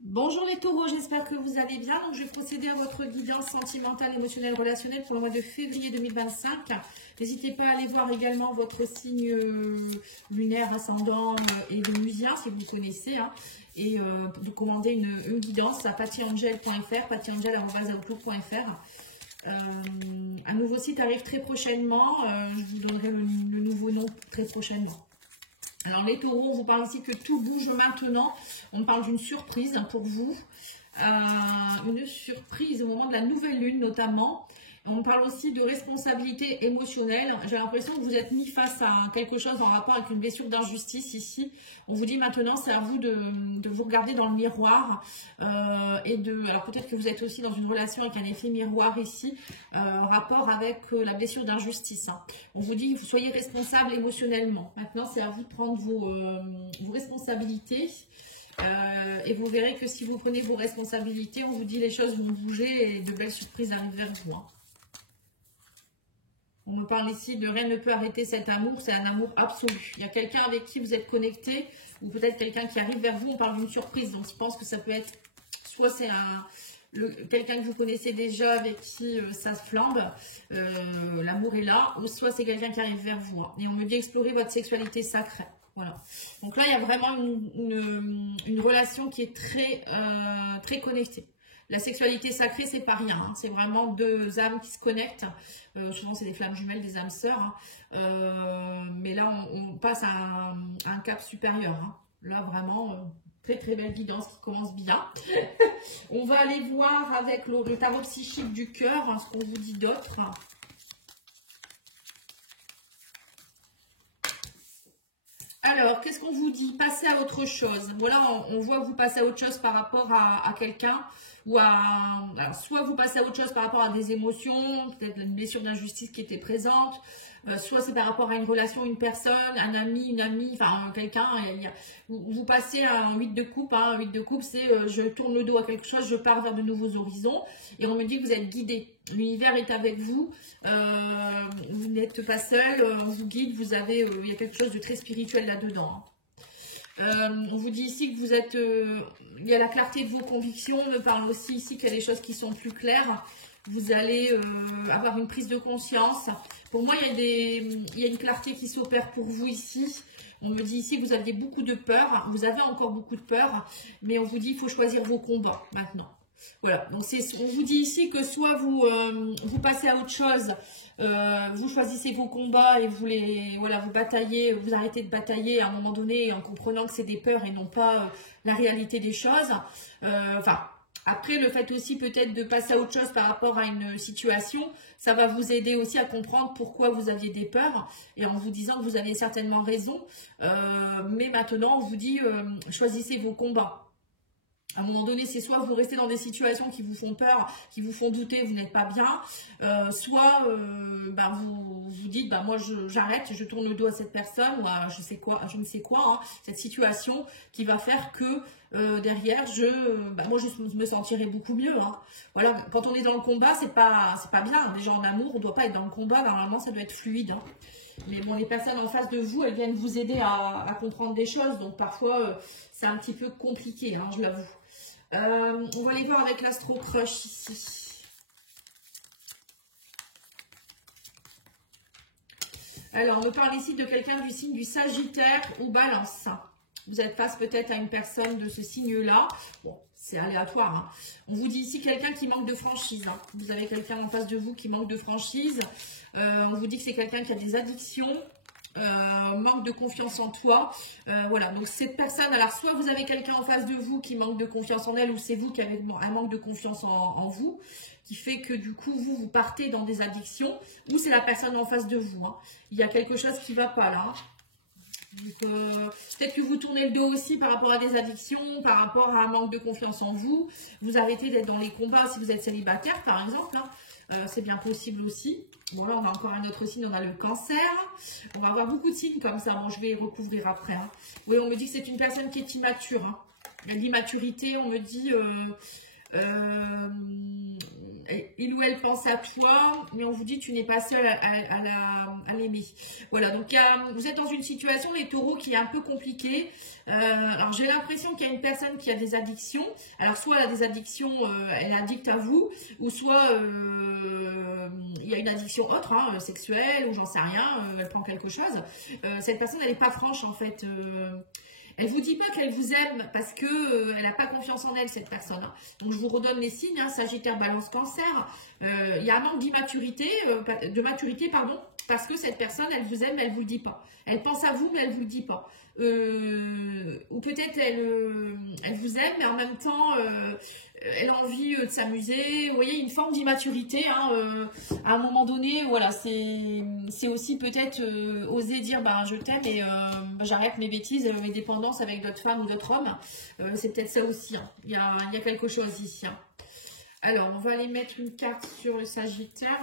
Bonjour les taureaux, j'espère que vous allez bien. Donc, je vais procéder à votre guidance sentimentale, émotionnelle, relationnelle pour le mois de février 2025. N'hésitez pas à aller voir également votre signe lunaire, ascendant et vénusien si vous connaissez. Et de commander une guidance à pattyangel.fr, pattyangel.outlook.fr. Un nouveau site arrive très prochainement. Je vous donnerai le nouveau nom très prochainement. Alors les taureaux, on vous parle ici que tout bouge maintenant. On parle d'une surprise pour vous. Une surprise au moment de la nouvelle lune notamment. On parle aussi de responsabilité émotionnelle. J'ai l'impression que vous êtes mis face à quelque chose en rapport avec une blessure d'injustice ici. On vous dit maintenant, c'est à vous de vous regarder dans le miroir. Alors peut-être que vous êtes aussi dans une relation avec un effet miroir ici, rapport avec la blessure d'injustice. On vous dit que vous soyez responsable émotionnellement. Maintenant, c'est à vous de prendre vos responsabilités. Et vous verrez que si vous prenez vos responsabilités, on vous dit les choses vont bouger et de belles surprises arrivent vers vous. On me parle ici de rien ne peut arrêter cet amour, c'est un amour absolu. Il y a quelqu'un avec qui vous êtes connecté, ou peut-être quelqu'un qui arrive vers vous, on parle d'une surprise. Donc je pense que ça peut être, soit c'est quelqu'un que vous connaissez déjà avec qui ça se flambe, l'amour est là, ou soit c'est quelqu'un qui arrive vers vous. Et on me dit explorer votre sexualité sacrée. Voilà. Donc là, il y a vraiment une relation qui est très connectée. La sexualité sacrée, c'est pas rien. C'est vraiment deux âmes qui se connectent. Souvent, c'est des flammes jumelles, des âmes sœurs. Mais là, on passe à un cap supérieur. Là, vraiment, très belle guidance qui commence bien. On va aller voir avec le tarot psychique du cœur, ce qu'on vous dit d'autre. Alors, qu'est-ce qu'on vous dit? Passez à autre chose. Voilà, on voit que vous passez à autre chose par rapport à quelqu'un. Alors, soit vous passez à autre chose par rapport à des émotions, peut-être une blessure d'injustice qui était présente, soit c'est par rapport à une relation, une personne, un ami, une amie, enfin quelqu'un. Vous passez à un 8 de coupe. Un 8 de coupe, c'est je tourne le dos à quelque chose, je pars vers de nouveaux horizons. Et on me dit que vous êtes guidé. L'univers est avec vous. Vous n'êtes pas seul, on vous guide, il y a quelque chose de très spirituel là-dedans. On vous dit ici que vous êtes, il y a la clarté de vos convictions. On me parle aussi ici qu'il y a des choses qui sont plus claires. Vous allez avoir une prise de conscience. Pour moi, il y a une clarté qui s'opère pour vous ici. On me dit ici que vous aviez beaucoup de peur. Vous avez encore beaucoup de peur, mais on vous dit qu'il faut choisir vos combats maintenant. Voilà, donc on vous dit ici que soit vous passez à autre chose, vous choisissez vos combats et vous bataillez, vous arrêtez de batailler à un moment donné en comprenant que c'est des peurs et non pas la réalité des choses. Après, le fait aussi peut-être de passer à autre chose par rapport à une situation, ça va vous aider aussi à comprendre pourquoi vous aviez des peurs et en vous disant que vous avez certainement raison. Mais maintenant, on vous dit choisissez vos combats. À un moment donné, c'est soit vous restez dans des situations qui vous font peur, qui vous font douter, vous n'êtes pas bien, soit vous vous dites, moi j'arrête, je tourne le dos à cette personne ou à je ne sais quoi, cette situation qui va faire que derrière, moi je me sentirai beaucoup mieux. Voilà, quand on est dans le combat, c'est pas bien. Déjà en amour, on ne doit pas être dans le combat, normalement ça doit être fluide. Mais bon, les personnes en face de vous, elles viennent vous aider à comprendre des choses, donc parfois c'est un petit peu compliqué, je l'avoue. On va aller voir avec l'Astro Crush ici. Alors, on me parle ici de quelqu'un du signe du Sagittaire ou Balance. Vous êtes face peut-être à une personne de ce signe-là. Bon, c'est aléatoire. On vous dit ici quelqu'un qui manque de franchise. Vous avez quelqu'un en face de vous qui manque de franchise. On vous dit que c'est quelqu'un qui a des addictions. Manque de confiance en toi. Voilà, donc cette personne, alors soit vous avez quelqu'un en face de vous qui manque de confiance en elle, ou c'est vous qui avez un manque de confiance en vous, qui fait que du coup vous partez dans des addictions, ou c'est la personne en face de vous. Il y a quelque chose qui ne va pas là. Peut-être que vous tournez le dos aussi par rapport à des addictions, par rapport à un manque de confiance en vous. Vous arrêtez d'être dans les combats si vous êtes célibataire par exemple. C'est bien possible aussi. Bon, là, on a encore un autre signe, on a le Cancer. On va avoir beaucoup de signes comme ça. Bon, je vais recouvrir après. Oui, on me dit que c'est une personne qui est immature. L'immaturité, on me dit, Il ou elle pense à toi, mais on vous dit tu n'es pas seul à l'aimer. Voilà, donc vous êtes dans une situation, les taureaux, qui est un peu compliquée. Alors j'ai l'impression qu'il y a une personne qui a des addictions. Alors soit elle a des addictions, elle est addicte à vous, ou soit il y a une addiction autre, hein, sexuelle, ou j'en sais rien, elle prend quelque chose. Cette personne, elle n'est pas franche en fait. Elle vous dit pas qu'elle vous aime parce que elle n'a pas confiance en elle, cette personne. Hein. Donc je vous redonne les signes, hein, Sagittaire, Balance, Cancer. Il y a un manque d'immaturité, pardon, parce que cette personne, elle vous aime, mais elle vous le dit pas. Elle pense à vous, mais elle vous le dit pas. Ou peut-être elle vous aime, mais en même temps, elle a envie de s'amuser. Vous voyez, une forme d'immaturité. Hein, à un moment donné, voilà, c'est aussi peut-être oser dire bah, je t'aime et j'arrête mes bêtises, mes dépendances avec d'autres femmes ou d'autres hommes. C'est peut-être ça aussi. Hein. Il y a quelque chose ici. Hein. Alors, on va aller mettre une carte sur le Sagittaire.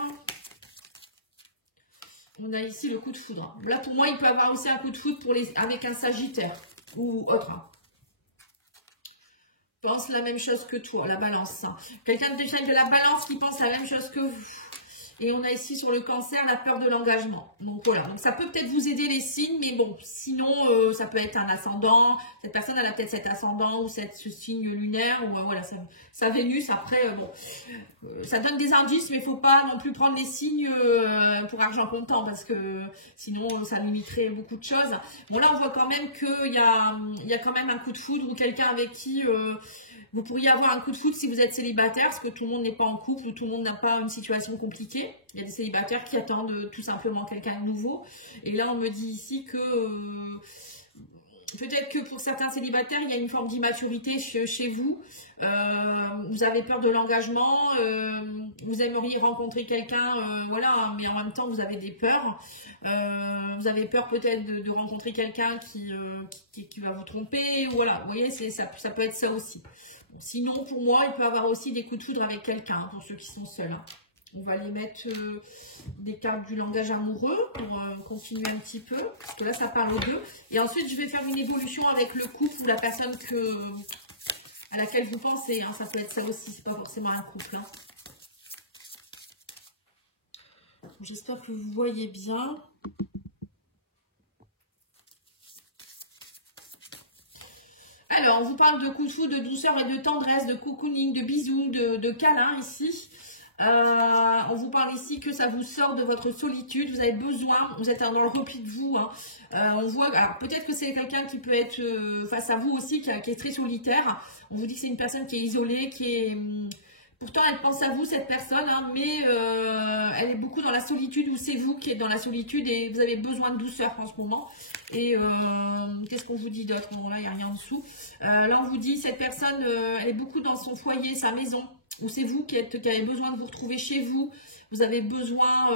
On a ici le coup de foudre. Là, pour moi, il peut avoir aussi un coup de foudre avec un Sagittaire ou autre. Hein. Pense la même chose que toi, la balance. Hein. Quelqu'un de la balance qui pense la même chose que vous. Et on a ici sur le Cancer la peur de l'engagement. Donc voilà, donc ça peut peut-être vous aider les signes, mais bon, sinon ça peut être un ascendant. Cette personne elle a peut-être cet ascendant ou ce signe lunaire ou voilà, sa Vénus. Après, bon, ça donne des indices, mais il ne faut pas non plus prendre les signes pour argent comptant parce que sinon ça limiterait beaucoup de choses. Bon là, on voit quand même qu'il y a quand même un coup de foudre ou quelqu'un avec qui vous pourriez avoir un coup de foudre si vous êtes célibataire, parce que tout le monde n'est pas en couple ou tout le monde n'a pas une situation compliquée. Il y a des célibataires qui attendent tout simplement quelqu'un de nouveau. Et là, on me dit ici que peut-être que pour certains célibataires, il y a une forme d'immaturité chez vous. Vous avez peur de l'engagement, vous aimeriez rencontrer quelqu'un, voilà, mais en même temps, vous avez des peurs. Vous avez peur peut-être de rencontrer quelqu'un qui va vous tromper. Voilà, vous voyez, ça peut être ça aussi. Sinon, pour moi, il peut y avoir aussi des coups de foudre avec quelqu'un, pour ceux qui sont seuls. Hein. On va les mettre des cartes du langage amoureux pour continuer un petit peu, parce que là, ça parle aux deux. Et ensuite, je vais faire une évolution avec le couple ou la personne à laquelle vous pensez. Hein. Ça peut être ça aussi, c'est pas forcément un couple. Hein. J'espère que vous voyez bien. Alors, on vous parle de coups de foudre, de douceur et de tendresse, de cocooning, de bisous, de câlins ici. On vous parle ici que ça vous sort de votre solitude, vous avez besoin, vous êtes dans le repli de vous. Hein. On voit, alors peut-être que c'est quelqu'un qui peut être face à vous aussi, qui est très solitaire. On vous dit que c'est une personne qui est isolée, qui est... Pourtant, elle pense à vous, cette personne, hein, mais elle est beaucoup dans la solitude, ou c'est vous qui êtes dans la solitude et vous avez besoin de douceur en ce moment. Et qu'est-ce qu'on vous dit d'autre? Bon, là, il n'y a rien en dessous. Là, on vous dit, cette personne, elle est beaucoup dans son foyer, sa maison, ou c'est vous qui avez besoin de vous retrouver chez vous. Vous avez besoin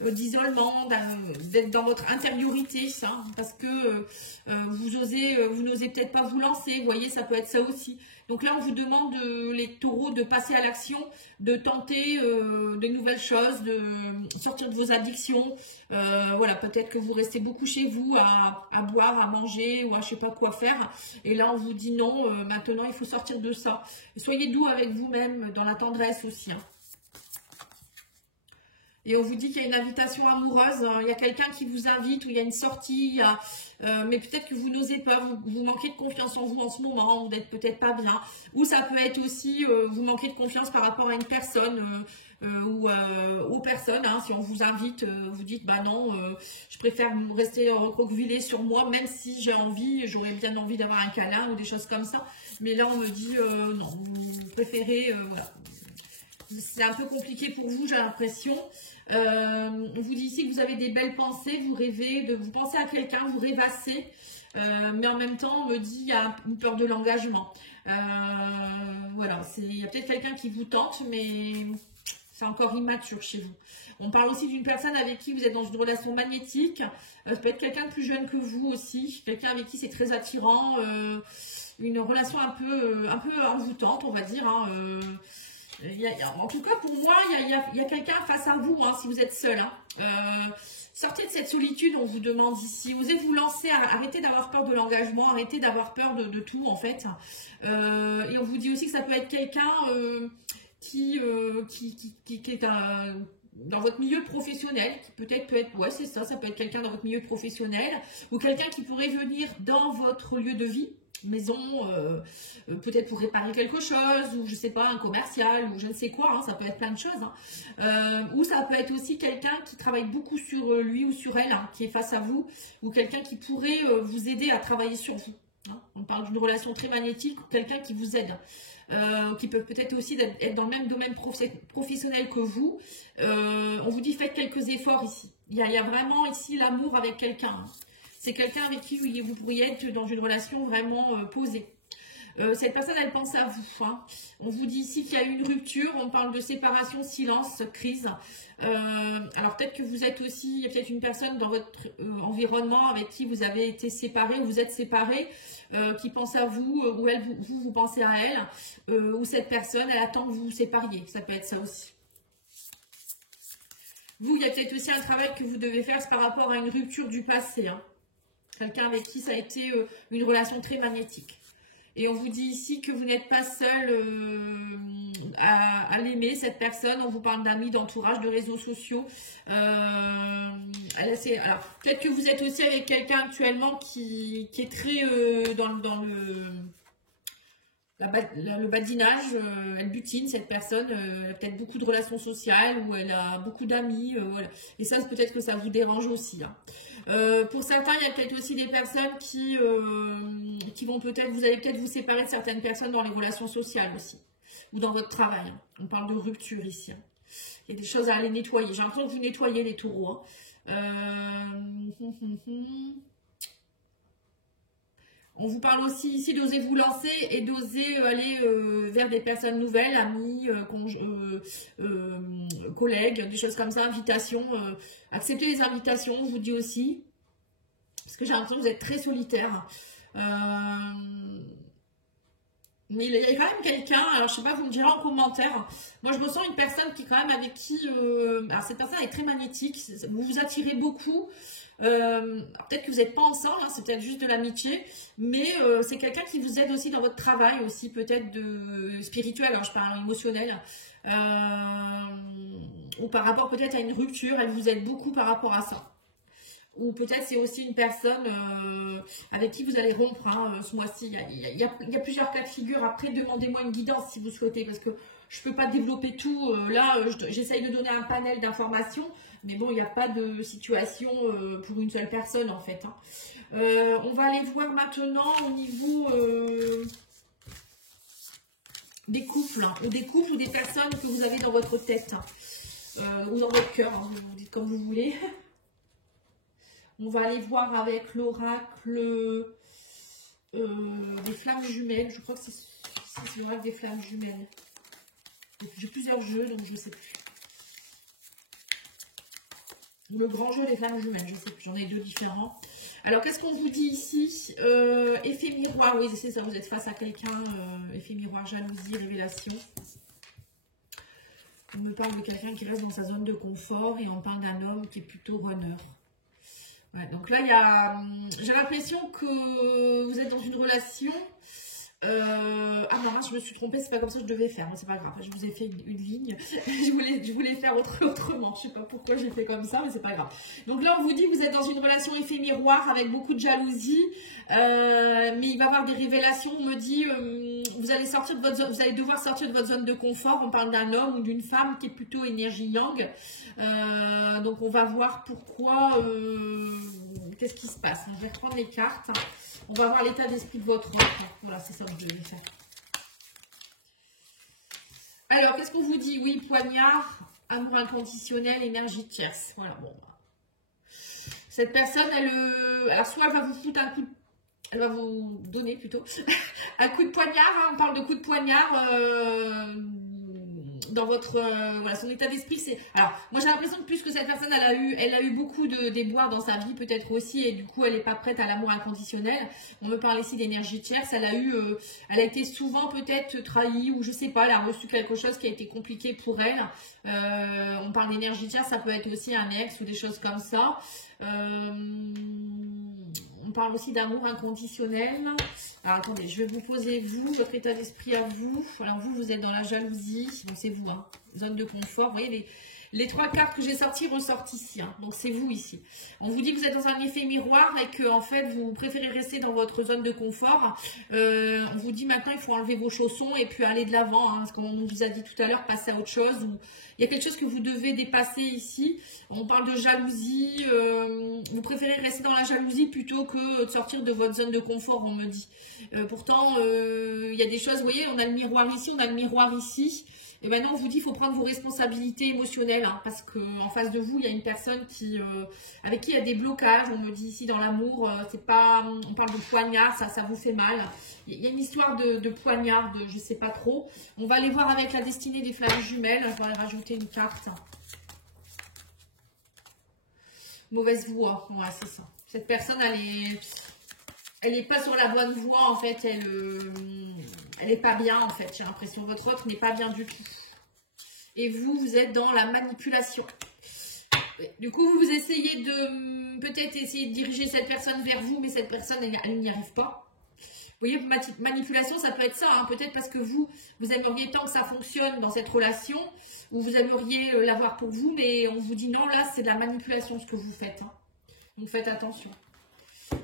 d'isolement, d'être dans votre intériorité, ça, parce que vous n'osez peut-être pas vous lancer. Vous voyez, ça peut être ça aussi. Donc là, on vous demande, les taureaux, de passer à l'action, de tenter de nouvelles choses, de sortir de vos addictions. Voilà, peut-être que vous restez beaucoup chez vous à boire, à manger ou à je sais pas quoi faire. Et là, on vous dit non, maintenant, il faut sortir de ça. Soyez doux avec vous-même, dans la tendresse aussi. Hein. Et on vous dit qu'il y a une invitation amoureuse, hein. Il y a quelqu'un qui vous invite, ou il y a une sortie, mais peut-être que vous n'osez pas, vous manquez de confiance en vous en ce moment, vous n'êtes peut-être pas bien. Ou ça peut être aussi, vous manquez de confiance par rapport à une personne ou aux personnes. Hein. Si on vous invite, vous dites, bah non, je préfère rester recroquevillé sur moi, même si j'ai envie, j'aurais bien envie d'avoir un câlin ou des choses comme ça. Mais là, on me dit, non, vous préférez, voilà. C'est un peu compliqué pour vous, j'ai l'impression. On vous dit ici que vous avez des belles pensées, vous rêvez, vous pensez à quelqu'un, vous rêvassez, mais en même temps, on me dit qu'il y a une peur de l'engagement. Voilà, il y a peut-être quelqu'un qui vous tente, mais c'est encore immature chez vous. On parle aussi d'une personne avec qui vous êtes dans une relation magnétique. Ça peut être quelqu'un de plus jeune que vous aussi, quelqu'un avec qui c'est très attirant, une relation un peu envoûtante, on va dire. Hein, en tout cas, pour moi, il y a quelqu'un face à vous, hein, si vous êtes seul. Hein. Sortez de cette solitude, on vous demande ici. Osez vous lancer, arrêtez d'avoir peur de l'engagement, arrêtez d'avoir peur de tout en fait. Et on vous dit aussi que ça peut être quelqu'un qui est dans votre milieu professionnel, qui peut être, ouais c'est ça, ça peut être quelqu'un dans votre milieu professionnel, ou quelqu'un qui pourrait venir dans votre lieu de vie, maison, peut-être pour réparer quelque chose, ou je sais pas, un commercial, ou je ne sais quoi, hein, ça peut être plein de choses. Hein. Ou ça peut être aussi quelqu'un qui travaille beaucoup sur lui ou sur elle, hein, qui est face à vous, ou quelqu'un qui pourrait vous aider à travailler sur vous. Hein. On parle d'une relation très magnétique, quelqu'un qui vous aide. Qui peut peut-être aussi être dans le même domaine professionnel que vous. On vous dit faites quelques efforts ici. Il y a vraiment ici l'amour avec quelqu'un. Hein. C'est quelqu'un avec qui vous pourriez être dans une relation vraiment posée. Cette personne, elle pense à vous. Hein. On vous dit ici qu'il y a eu une rupture. On parle de séparation, silence, crise. Alors peut-être que vous êtes aussi, il y a peut-être une personne dans votre environnement avec qui vous avez été séparés, vous êtes séparés, qui pense à vous, ou elle, vous pensez à elle, ou cette personne, elle attend que vous vous sépariez. Ça peut être ça aussi. Vous, il y a peut-être aussi un travail que vous devez faire, c'est par rapport à une rupture du passé. Hein. Quelqu'un avec qui ça a été une relation très magnétique. Et on vous dit ici que vous n'êtes pas seul à l'aimer, cette personne. On vous parle d'amis, d'entourage, de réseaux sociaux. Alors, peut-être que vous êtes aussi avec quelqu'un actuellement qui est très dans le badinage. Elle butine, cette personne. Elle a peut-être beaucoup de relations sociales ou elle a beaucoup d'amis. Voilà. Et ça, peut-être que ça vous dérange aussi. Hein. Pour certains, il y a peut-être aussi des personnes qui vont peut-être, vous allez peut-être vous séparer de certaines personnes dans les relations sociales aussi, ou dans votre travail. Hein. On parle de rupture ici. Hein. Il y a des choses à aller nettoyer. J'ai l'impression que vous nettoyez les taureaux. Hein. On vous parle aussi ici d'oser vous lancer et d'oser aller vers des personnes nouvelles, amis, collègues, des choses comme ça, invitations. Acceptez les invitations, on vous dit aussi. Parce que j'ai l'impression que vous êtes très solitaire. Mais il y a quand même quelqu'un, alors je sais pas, vous me direz en commentaire. Moi je me sens une personne qui est quand même avec qui... alors cette personne est très magnétique, vous vous attirez beaucoup. Peut-être que vous n'êtes pas ensemble, hein, c'est peut-être juste de l'amitié, mais c'est quelqu'un qui vous aide aussi dans votre travail, aussi peut-être de spirituel, alors je parle émotionnel, ou par rapport peut-être à une rupture, elle vous aide beaucoup par rapport à ça. Ou peut-être c'est aussi une personne avec qui vous allez rompre hein, ce mois-ci. Il y a plusieurs cas de figure. Après, demandez-moi une guidance si vous souhaitez, parce que je ne peux pas développer tout. Là, j'essaye de donner un panel d'informations, mais bon, il n'y a pas de situation pour une seule personne en fait. Hein. On va aller voir maintenant au niveau des couples, hein, ou des couples ou des personnes que vous avez dans votre tête, hein, ou dans votre cœur, hein, vous dites comme vous voulez. On va aller voir avec l'oracle des flammes jumelles. Je crois que c'est l'oracle des flammes jumelles. J'ai plusieurs jeux, donc je ne sais plus. Le grand jeu des flammes jumelles, je ne sais plus. J'en ai deux différents. Alors, qu'est-ce qu'on vous dit ici? Effet miroir, oui, c'est ça, vous êtes face à quelqu'un. Effet miroir, jalousie, révélation. On me parle de quelqu'un qui reste dans sa zone de confort et on parle d'un homme qui est plutôt runner. Ouais, donc là, j'ai l'impression que vous êtes dans une relation. Ah non, je me suis trompée, c'est pas comme ça que je devais faire, mais c'est pas grave. Je vous ai fait une ligne. je voulais faire autrement. Je sais pas pourquoi j'ai fait comme ça, mais c'est pas grave. Donc là, on vous dit que vous êtes dans une relation effet miroir avec beaucoup de jalousie, mais il va y avoir des révélations. On me dit, vous allez sortir de votre zone, vous allez devoir sortir de votre zone de confort. On parle d'un homme ou d'une femme qui est plutôt énergie yang. Donc on va voir pourquoi, qu'est-ce qui se passe. On va reprendre les cartes. On va voir l'état d'esprit de votre enfant. Voilà, c'est ça que je vais faire. Alors, qu'est-ce qu'on vous dit? Oui, poignard, amour inconditionnel, énergie tierce. Voilà, bon. Cette personne, alors soit elle va vous foutre un coup de... Elle va vous donner plutôt un coup de poignard. Hein, on parle de coup de poignard voilà, son état d'esprit. Alors, moi j'ai l'impression que plus que cette personne, elle a eu beaucoup de déboires dans sa vie, peut-être aussi, et du coup, elle n'est pas prête à l'amour inconditionnel. On me parle ici d'énergie tierce. Elle a été souvent peut-être trahie, ou je sais pas, elle a reçu quelque chose qui a été compliqué pour elle. On parle d'énergie tierce, ça peut être aussi un ex ou des choses comme ça. On parle aussi d'amour inconditionnel. Alors attendez, je vais vous poser vous, votre état d'esprit à vous. Alors vous êtes dans la jalousie. Bon, c'est vous, hein. Zone de confort. Vous voyez, les 3 cartes que j'ai sorties ressortent ici. Hein. Donc c'est vous ici. On vous dit que vous êtes dans un effet miroir et que en fait vous préférez rester dans votre zone de confort. On vous dit maintenant il faut enlever vos chaussons et puis aller de l'avant. Hein, comme on vous a dit tout à l'heure, passer à autre chose. Il y a quelque chose que vous devez dépasser ici. On parle de jalousie. Vous préférez rester dans la jalousie plutôt que de sortir de votre zone de confort, on me dit. Pourtant, il y a des choses, vous voyez, on a le miroir ici, on a le miroir ici. Et maintenant, on vous dit qu'il faut prendre vos responsabilités émotionnelles. Hein, parce qu'en face de vous, il y a une personne avec qui il y a des blocages. On me dit ici dans l'amour, c'est pas, on parle de poignard, ça vous fait mal. Il y a une histoire de poignard, je sais pas trop. On va aller voir avec la destinée des flammes jumelles. Je vais aller rajouter une carte. Mauvaise voie, ouais, c'est ça. Cette personne, elle est pas sur la bonne voie, en fait. Elle est pas bien, en fait. J'ai l'impression que votre autre n'est pas bien du tout. Et vous êtes dans la manipulation. Du coup, vous essayez de peut-être essayer de diriger cette personne vers vous, mais cette personne, elle n'y arrive pas. Vous voyez, manipulation, ça peut être ça. Hein. Peut-être parce que vous aimeriez tant que ça fonctionne dans cette relation, ou vous aimeriez l'avoir pour vous, mais on vous dit non, là, c'est de la manipulation ce que vous faites. Hein. Donc, faites attention.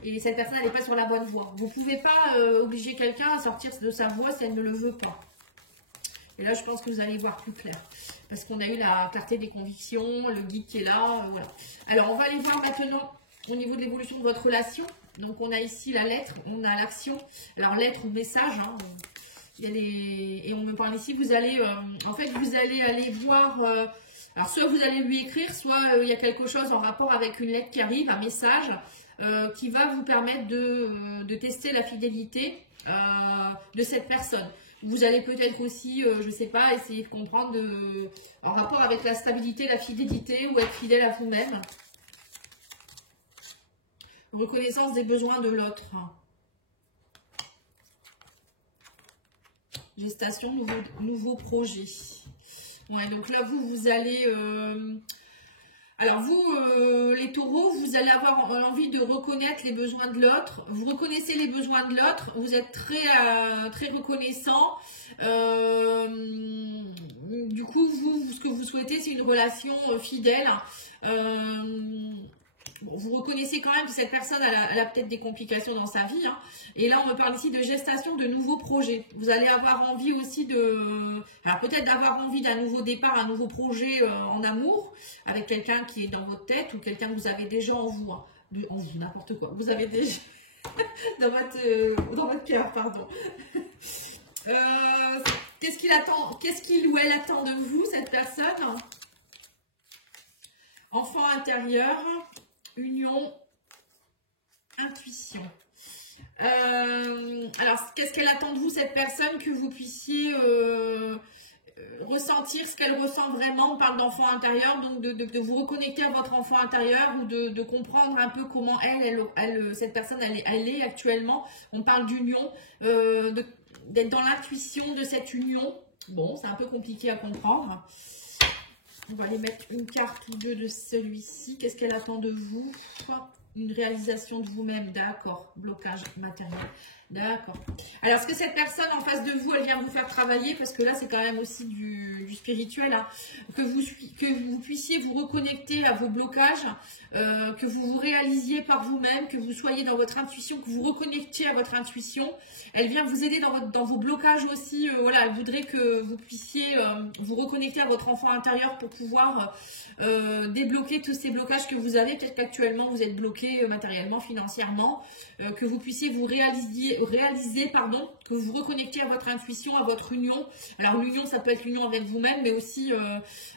Et cette personne, elle n'est pas sur la bonne voie. Vous ne pouvez pas obliger quelqu'un à sortir de sa voie si elle ne le veut pas. Et là, je pense que vous allez voir plus clair. Parce qu'on a eu la clarté des convictions, le guide qui est là, voilà. Alors, on va aller voir maintenant au niveau de l'évolution de votre relation. Donc, on a ici la lettre, on a l'action. Alors, lettre ou message, hein, et on me parle ici, vous allez, en fait, vous allez aller voir... alors, soit vous allez lui écrire, soit il y a quelque chose en rapport avec une lettre qui arrive, un message... qui va vous permettre de tester la fidélité de cette personne. Vous allez peut-être aussi, je ne sais pas, essayer de comprendre en rapport avec la stabilité, la fidélité ou être fidèle à vous-même. Reconnaissance des besoins de l'autre. Gestation, nouveau projet. Ouais, donc là, vous allez... alors vous, les taureaux, vous allez avoir envie de reconnaître les besoins de l'autre. Vous reconnaissez les besoins de l'autre. Vous êtes très reconnaissant. Du coup, ce que vous souhaitez, c'est une relation fidèle. Bon, vous reconnaissez quand même que cette personne, elle a peut-être des complications dans sa vie. Hein. Et là, on me parle ici de gestation de nouveaux projets. Vous allez avoir envie aussi alors peut-être d'avoir envie d'un nouveau départ, un nouveau projet en amour, avec quelqu'un qui est dans votre tête ou quelqu'un que vous avez déjà en vous. Hein. En vous, n'importe quoi. Vous avez déjà dans votre cœur, pardon. Qu'est-ce qu'il ou elle attend de vous, cette personne? Enfant intérieur. Union, intuition. Alors, qu'est-ce qu'elle attend de vous, cette personne, que vous puissiez ressentir ce qu'elle ressent vraiment? On parle d'enfant intérieur, donc de vous reconnecter à votre enfant intérieur ou de comprendre un peu comment cette personne, elle est actuellement. On parle d'union, d'être dans l'intuition de cette union. Bon, c'est un peu compliqué à comprendre. On va aller mettre une carte ou deux de celui-ci. Qu'est-ce qu'elle attend de vous? Une réalisation de vous-même. D'accord. Blocage matériel. D'accord. Alors, est-ce que cette personne en face de vous, elle vient vous faire travailler? Parce que là, c'est quand même aussi du spirituel. Hein. Que vous puissiez vous reconnecter à vos blocages. Que vous vous réalisiez par vous-même. Que vous soyez dans votre intuition. Que vous reconnectiez à votre intuition. Elle vient vous aider dans vos blocages aussi. Voilà, elle voudrait que vous puissiez vous reconnecter à votre enfant intérieur pour pouvoir débloquer tous ces blocages que vous avez. Peut-être qu'actuellement, vous êtes bloqué matériellement, financièrement. Que vous puissiez vous réaliser réaliser, pardon, que vous vous reconnectez à votre intuition, à votre union. Alors l'union, ça peut être l'union avec vous-même, mais aussi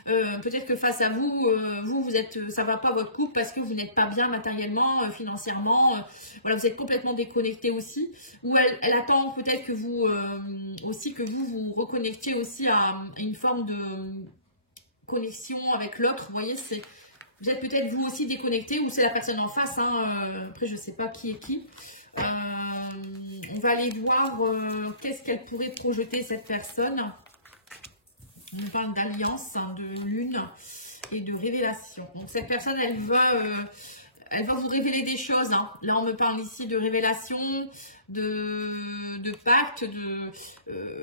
peut-être que face à vous, vous êtes, ça va pas votre couple parce que vous n'êtes pas bien matériellement, financièrement. Voilà, vous êtes complètement déconnecté aussi. Ou elle attend peut-être que vous aussi que vous reconnectiez aussi à une forme de connexion avec l'autre. Vous voyez, c'est vous êtes peut-être vous aussi déconnecté ou c'est la personne en face. Hein, après, je sais pas qui est qui. On va aller voir qu'est-ce qu'elle pourrait projeter cette personne. On parle d'alliance, hein, de lune et de révélation. Donc cette personne, elle va vous révéler des choses. Hein. Là, on me parle ici de révélation, de pacte.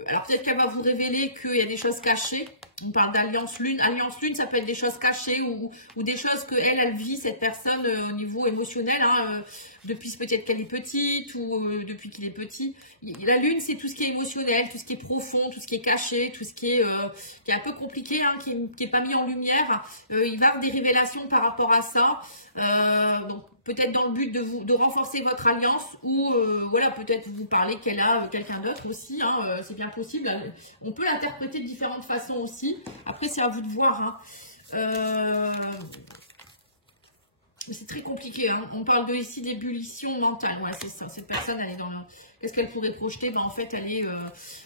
Alors peut-être qu'elle va vous révéler qu'il y a des choses cachées. On parle d'alliance lune. Alliance lune, ça peut être des choses cachées ou des choses que elle vit, cette personne, au niveau émotionnel, hein, depuis peut-être qu'elle est petite ou depuis qu'il est petit. La lune, c'est tout ce qui est émotionnel, tout ce qui est profond, tout ce qui est caché, tout ce qui est un peu compliqué, hein, qui est pas mis en lumière. Il va y avoir des révélations par rapport à ça. Donc peut-être dans le but de renforcer votre alliance ou voilà, peut-être vous parler qu'elle a quelqu'un d'autre aussi, hein, c'est bien possible. On peut l'interpréter de différentes façons aussi. Après, c'est à vous de voir. Hein. C'est très compliqué. Hein. On parle ici d'ébullition mentale. Ouais, c'est ça. Cette personne, elle est dans le... Qu'est-ce qu'elle pourrait projeter? Ben, en fait, elle est,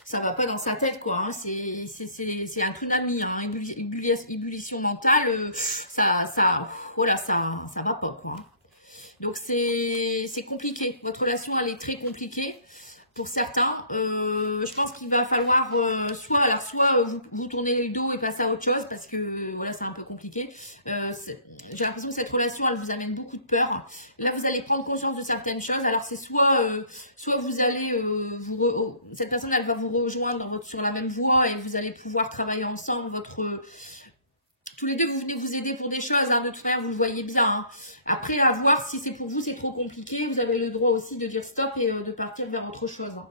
ça va pas dans sa tête, quoi. Hein. C'est un tsunami. Hein. Ébullition mentale, voilà, ça va pas, quoi. Donc c'est compliqué. Votre relation, elle est très compliquée pour certains. Je pense qu'il va falloir soit vous tournez le dos et passer à autre chose parce que voilà, c'est un peu compliqué. J'ai l'impression que cette relation, elle vous amène beaucoup de peur. Là, vous allez prendre conscience de certaines choses. Alors c'est soit vous allez cette personne, elle va vous rejoindre sur la même voie et vous allez pouvoir travailler ensemble tous les deux, vous venez vous aider pour des choses, hein, de toute manière, vous le voyez bien. Hein. Après, à voir si c'est pour vous, c'est trop compliqué. Vous avez le droit aussi de dire stop et de partir vers autre chose. Hein.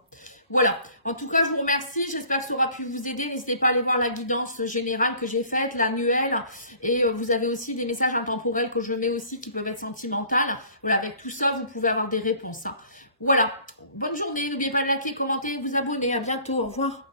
Voilà. En tout cas, je vous remercie. J'espère que ça aura pu vous aider. N'hésitez pas à aller voir la guidance générale que j'ai faite, l'annuelle. Et vous avez aussi des messages intemporels que je mets aussi qui peuvent être sentimentales. Voilà, avec tout ça, vous pouvez avoir des réponses. Hein. Voilà. Bonne journée. N'oubliez pas de liker, commenter, vous abonner. À bientôt. Au revoir.